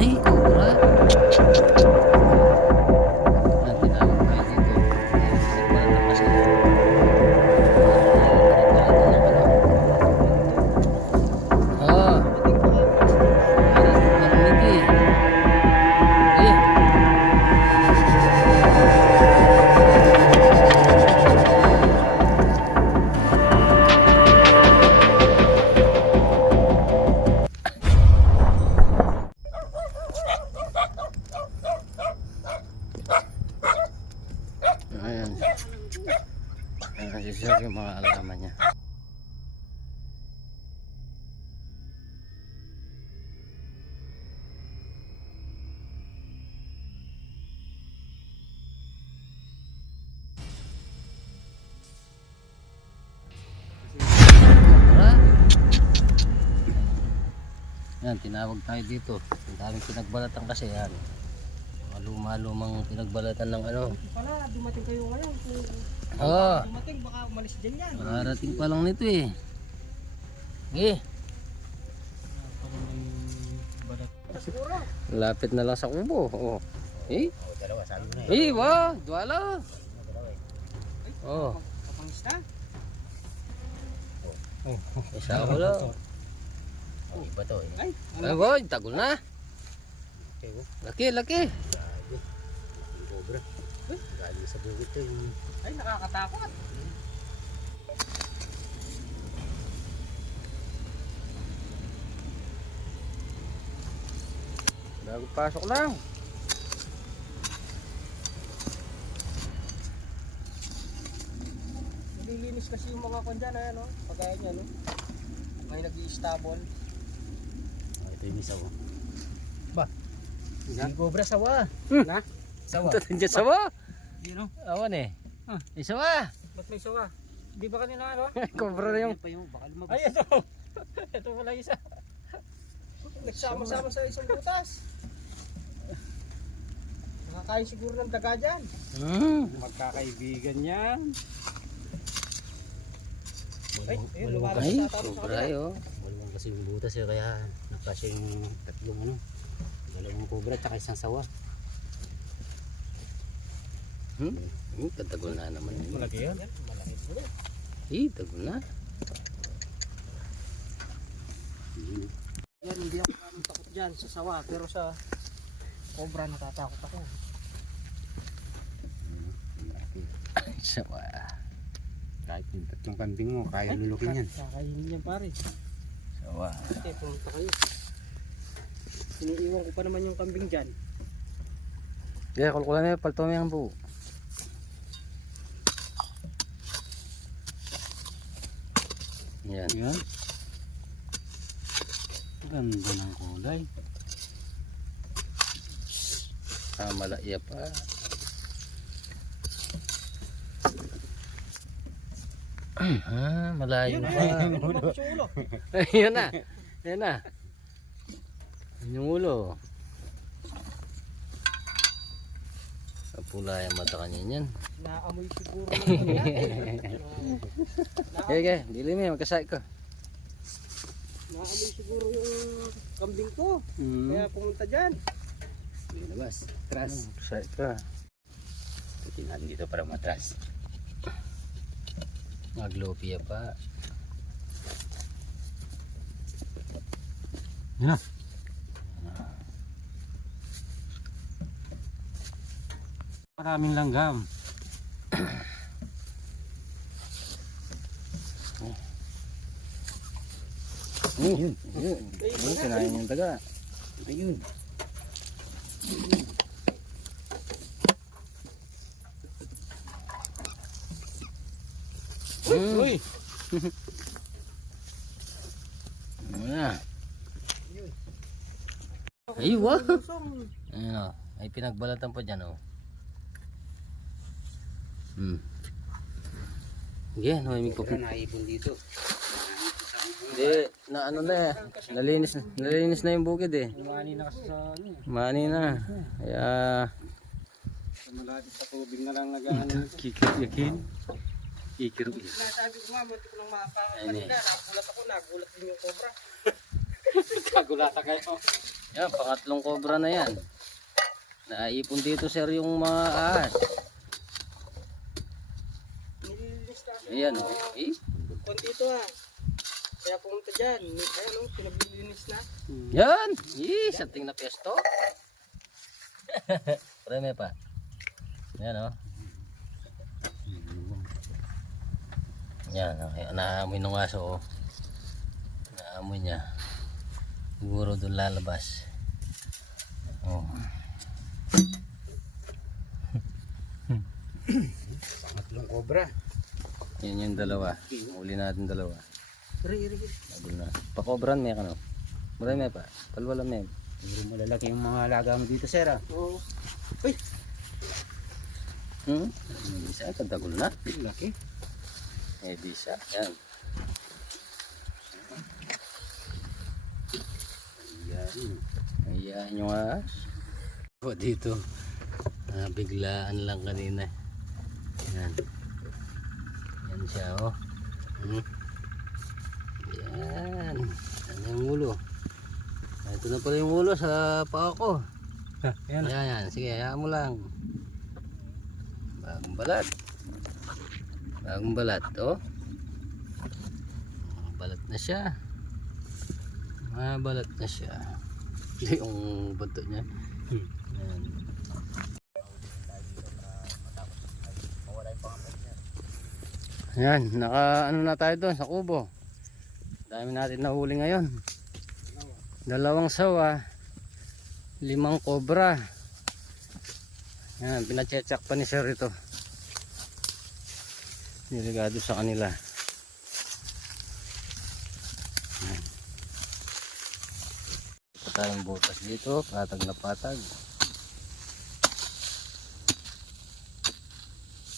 Ay, Sir yung mga alaman niya. Yan, tinawag tayo dito. Ang daming pinagbalatan kasi yan. Mga luma-lumang pinagbalatan ng ano. Pala, dumating kayo ngayon. Oo. dumating, baka umalis dyan yan. Mararating pa lang nito eh. Sige. Lapit na lang sa kubo. Oh. Eh? Dalawa, sabi mo na Eh, wa, duwala. Oh, Kapangis na. isa ko lang. Oh, iba to eh. Ay, tagol na. Laki, laki. Cobra. Galing sa bukid to yung... Ay, nakakatakot. Bago pasok lang. Nililinis kasi yung mga kon dyan, ano? Pagkaya niya, no? May nag-i-stable. Oh, ito yung isa ko. Hindi cobra, sawa. Hmm. Na? Sawa. Ito dyan sawa. Yun, no? Awan eh. Ah. May sawa. Ba't may sawa? Di ba kanina, ano? Cobra na yung... Ay, ito. ito pala isa. Nagsama-sama sa isang butas. Nakakain siguro ng daga dyan. Hmm. Magkakaibigan yan. Ay, ayun, lumalabas Ay, sa tapos sa kanila. oh. Kasi yung butas eh, kaya nakasya yung tatlong ano. Dalawang cobra at isang sawa. Hmm? Hmm, tatagol na naman. Malaki yan. Malaki po yan. Eh, tagol na. Yan, hindi ako maraming takot dyan sa sawa. Pero sa cobra natatakot ako. Sawa. Kahit yung tatlong kambing mo, kaya lulukin yan. Kakainin yan pare. Sawa. Ate, pumunta kayo. Iniiwan ko pa naman yung kambing dyan. Kaya kulkulan na palto yung buo. Yan. Yan. Ganda ng kulay. Ah, malaya pa. ah, malayo pa. Ayun na. Ayun na. Yun yung ulo. Pula yung mata kanyan yan. Naamoy siguro. Okay, okay. Dili mo, magkasay ko. Naamoy siguro yung kambing ko. Hmm. Kaya pumunta dyan. Labas. Tras. Magkasay ka. Puti natin dito para matras. Maglopia pa. Yan. Maraming langgam. Yun, yun. Yun, kinain yung taga. Ayun. Mm. Uy! Ano na? Ay, wow. Ayun o. Ay pinagbalatan pa dyan o. Hmm. Sige, namimig pa po. Cobra naibon dito. Hindi, na ano na eh. Nalinis, nalinis na yung bukid eh. Umani na kasi sa ano. eh. Mani na. Kaya, Malapit sa tubig na lang nag-ano. Kikir-yakin. Kikir Sinasabi ko nga, buti ko lang. Ayun eh. Nagulat ako, nagulat din yung cobra. Kagulata kayo. Yan, pangatlong cobra na yan. Naipon dito sir yung mga ahas. Ayan o. Eh, konti ito ha. Kaya pumunta dyan. Ayan o, pinaglilinis na. yan! Eh, sating na pesto. Preme pa. Yan o. Yan, okay. naamoy ng aso o. Naamoy niya. Siguro doon lalabas. Oh. Pangatlong cobra. Yan yung dalawa. Uli natin dalawa. Nagul na. Pakobran may kano. Marami pa. Palwala may. Puro malalaki yung mga alaga mo dito, sir. Ah. Oo. Hmm? Bisa kadagol na. Laki. Eh bisa. Yan. Yan. Ayan yung ahas. O dito. Ah, biglaan lang kanina. Yan. Yan siya oh. Hmm. Yan. Yan yung ulo. Ah, Ito na pala yung ulo sa paa ko. Yan. Ayan, yan. Sige, hayaan mo lang. Bagong balat. Bagong balat, oh. Balat na siya. Mabalat na siya. Yung bato niya. Hmm. Ayan. Ayan, naka ano na tayo doon sa kubo. Dami natin nahuli ngayon. Dalawang sawa, limang cobra. Yan, pinachechak pa ni sir ito. Niligado sa kanila. Yan. Ito tayong butas dito, patag na patag.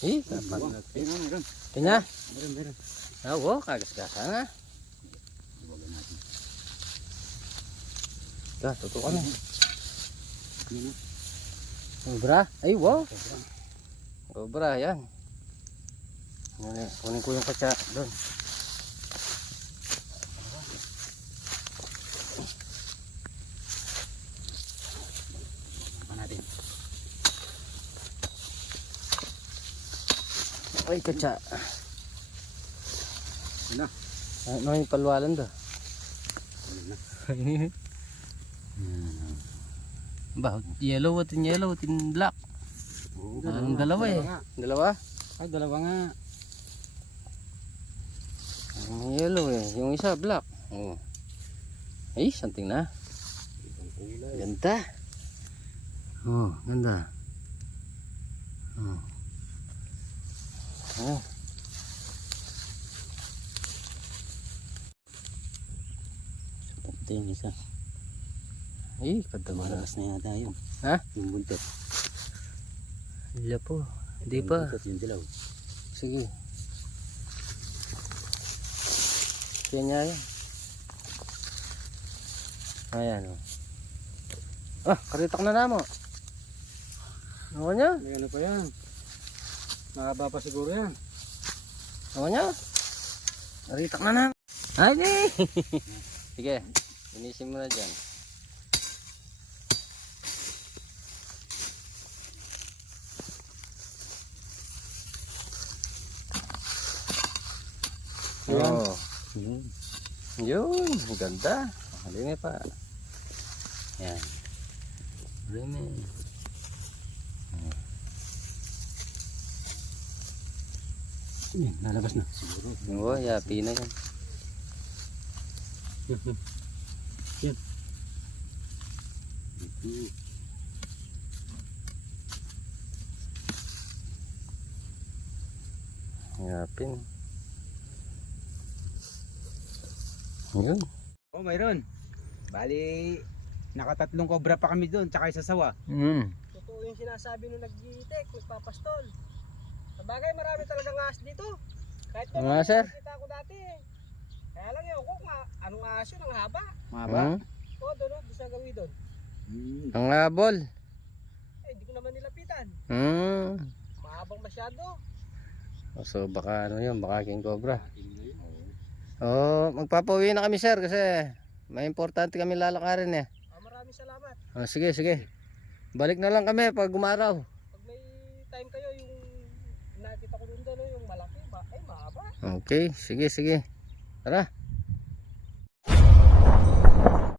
Eh, dapat. Meron, meron. Meron, meron. Ah, wow, kagasgasa na. Iwagan natin. Ito, tutukan na. Yan ah. Cobra. Ay, wow. Cobra, yan. Kunin ko yung katsa doon. Iwagan natin. Ay, katsa. Ano? Ano yung palwalan do? Ano na? Ba, yellow at yellow at black. Oo, Ang dalawa eh. Dalawa? Ay, dalawa nga. Ang yellow eh. Yung isa black. Oh. Ay, something na. Ganda. Oh, ganda. Oh. Oh. Ito yung isa. Ay, kadama na. Yata yun. Ha? Yung buntot. Wala po. Hindi pa. buntot, yung dilaw. Sige. Kaya niya yan. Ayan o. Ah, karitak na namo. Ano niya? May ano pa yan. Mahaba pa siguro yan. Ano niya? Karitak na namo. Ay, di! Sige, finisin mo na dyan. Ayan. Oh. Yun. Yun, ganda. Halime pa. Yan. Halime. Yan, lalabas na. Siguro. Oo, yapi na yan. Yan. Hmm. Yapin. Yun. Oh, mayroon. Bali, nakatatlong cobra pa kami doon, tsaka isa sawa. Mm. Totoo yung sinasabi nung nag-gitek, nagpapastol. Sabagay, marami talagang ahas dito. Kahit pa Mga sir. Kita ko dati eh. Kaya lang yun, kung nga, anong ahas yun, ang haba. Mahaba. Mm. Oo, doon, oh, doon sa gawi doon. Hmm. Ang habol. Eh, hindi ko naman nilapitan. Mm. Mahabang masyado. So baka ano yun, baka king cobra. Oh, magpapauwi na kami sir kasi May importante kami lalakarin eh. Ah, maraming salamat. Oh, sige, sige. Balik na lang kami pag umaraw. Pag may time kayo, yung nakita ko doon doon, yung malaki, ba, ay mahaba. Okay, sige, sige. Tara.